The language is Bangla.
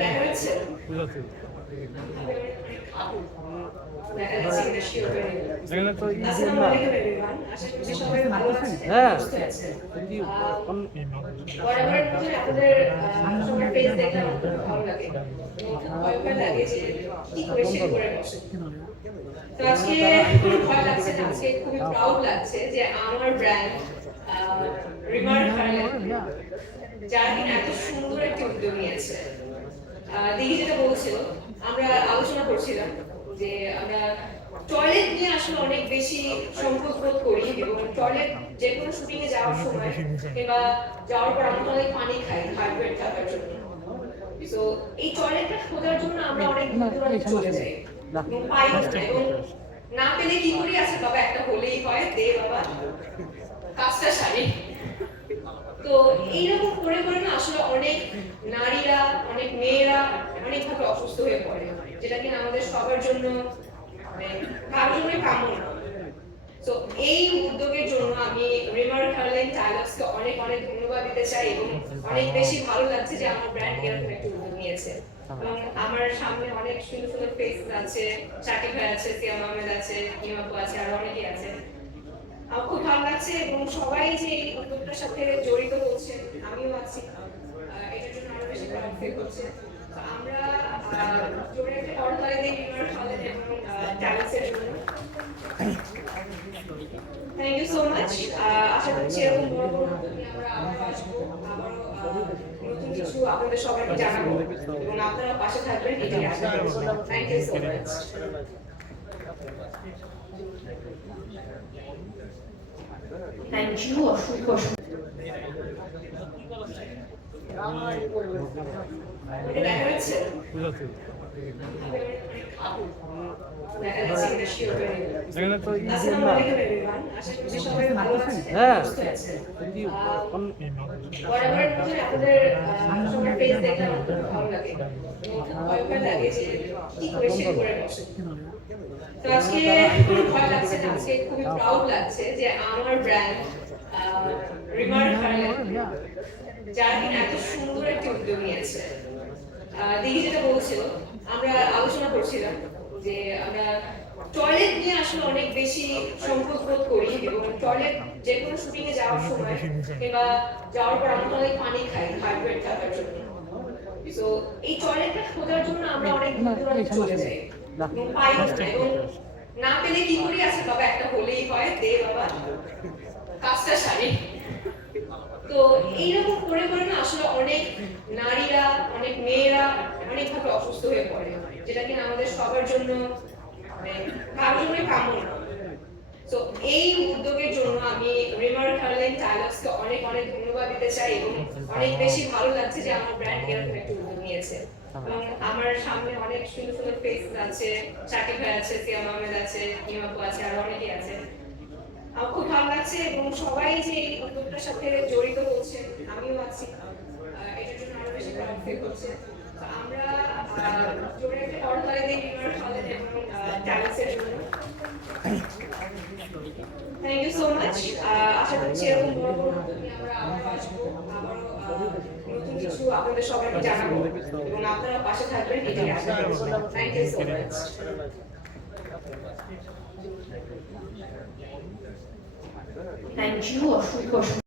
দেখা যাচ্ছে দেখা যাচ্ছে এটা শিওর হয়ে গেল। আসসালামু আলাইকুম এভরিওয়ান, আশা করছি সবাই ভালো আছেন এবং সুস্থ আছেন। বরাবরের মতো আপনাদের সবার পেজ দেখলে আমার খুব ভালো লাগে এবং খুব ভয় ভয় লাগে যে কি কোয়েশ্চেন করে বসে। তো আজকে খুব ভয় লাগছে না, আজকে খুবই প্রাউড লাগছে যে আমার ব্র্যান্ড রিমার্ক হারল্যান্ড যারা কিনা এত সুন্দর একটি উদ্যোগ নিয়েছে। দিদি যেটা বলছিল, আমরা আলোচনা করছিলাম যে আমরা টয়লেট নিয়ে আসলে অনেক বেশি সংকোচ বোধ করি এবং টয়লেট যে কোনো শুটিং এ যাওয়ার সময় কিংবা যাওয়ার পর আমরা অনেক পানি খাই হাইড্রেট থাকার জন্য। তো এই টয়লেটটা খোঁজার জন্য আমরা অনেক দূর দূরান্তে চলে যাই এবং পাই না, এবং না পেলে কি করি, আছে বাবা একটা হলেই হয়, দে বাবা কাজটা সারি। তো এইরকম করে করে না আসলে অনেক নারীরা, অনেক মেয়েরা অনেকভাবে অসুস্থ হয়ে পড়ে, যেটা কিনা আমাদের সবার জন্য কারোর জন্যই কাম্য না। তো এই উদ্যোগের জন্য আমি রিমার্ক হারল্যান্ড টাইলসকে অনেক অনেক ধন্যবাদ দিতে চাই এবং অনেক বেশি ভালো লাগছে যে আমার ব্র্যান্ড এরকম একটা উদ্যোগ নিয়েছে। এবং আমার সামনে অনেক সুন্দর সুন্দর ফেস আছে, শাকিব ভাই আছে, সিয়াম আহমেদ আছে, হিমাপু আছে, আর অনেকেই আছে। আমার খুব ভালো লাগছে এবং সবাই যে এই উদ্যোগটার সাথে জড়িত হচ্ছে, আমিও আছি, এটার জন্য আরো বেশি প্রাউড ফিল হচ্ছে। আমরা জোরে একটা করতালি দিই রিমার্ক হারল্যান্ড এবং টাইলসের জন্য। Thank you so much. আশা করছি এরকম বড় বড় উদ্যোগ নিয়ে আমরা আবার আসবো, আবারও নতুন কিছু আপনাদের সবাইকে জানাবো এবং আপনারা পাশে থাকবেন, এটাই আশা করছি। Thank you so much. Thank you, অসংখ্য দেখা যাচ্ছে দেখা যাচ্ছে এটা শিওর হয়ে গেল। আসসালামু আলাইকুম এভরিওয়ান, আশা করছি সবাই ভালো আছেন এবং সুস্থ আছেন। বরাবরের মতো আপনাদের সবার পেজ দেখলে আমার খুব ভালো লাগে এবং খুব ভয় ভয় লাগে যে কি কোয়েশ্চেন করে বসে। তো আজকে খুব ভয় লাগছে না, আজকে খুবই প্রাউড লাগছে যে আমার ব্র্যান্ড রিমার্ক হারল্যান্ড যারা কিনা এত সুন্দর একটি উদ্যোগ নিয়েছে। দিদি যেটা বলছিল, আমরা আলোচনা করছিলাম যে আমরা টয়লেট নিয়ে আসলে অনেক বেশি সংকোচ বোধ করি এবং টয়লেট যে কোনো শুটিং এ যাওয়ার সময় কিংবা যাওয়ার পর আমরা অনেক পানি খাই হাইড্রেট থাকার জন্য। তো এই টয়লেটটা খোঁজার জন্য আমরা অনেক দূর দূরান্তে চলে যাই এবং পাই না, এবং না পেলে কি করি, আছে বাবা একটা হলেই হয়, দে বাবা কাজটা সারি। তো এইরকম করে করে না আসলে অনেক নারীরা, অনেক মেয়েরা অনেকভাবে অসুস্থ হয়ে পড়ে, যেটা কিনা আমাদের সবার জন্য কারোর জন্যই কাম্য না। তো এই উদ্যোগের জন্য আমি রিমার্ক হারল্যান্ড টাইলসকে অনেক অনেক ধন্যবাদ দিতে চাই এবং অনেক বেশি ভালো লাগছে যে আমার ব্র্যান্ড এরকম একটা উদ্যোগ নিয়েছে। এবং আমার সামনে অনেক সুন্দর সুন্দর ফেস আছে, শাকিব ভাই আছে, সিয়াম আহমেদ আছে, হিমাপু আছে, আর অনেকেই আছে। আমার খুব ভালো লাগছে এবং সবাই যে এই উদ্যোগটার সাথে জড়িত হচ্ছে, আমিও আছি, এটার জন্য আরো বেশি প্রাউড ফিল হচ্ছে। আমরা জোরে একটা করতালি দিই রিমার্ক হারল্যান্ড এবং টাইলসের জন্য। Thank you so much. আশা করছি এরকম বড় বড় উদ্যোগ নিয়ে আমরা আবার আসবো, আবারও নতুন কিছু আপনাদের সবাইকে জানাবো এবং আপনারা পাশে থাকবেন, এটাই আশা করছি। Thank you so much. Thank you, অসংখ্য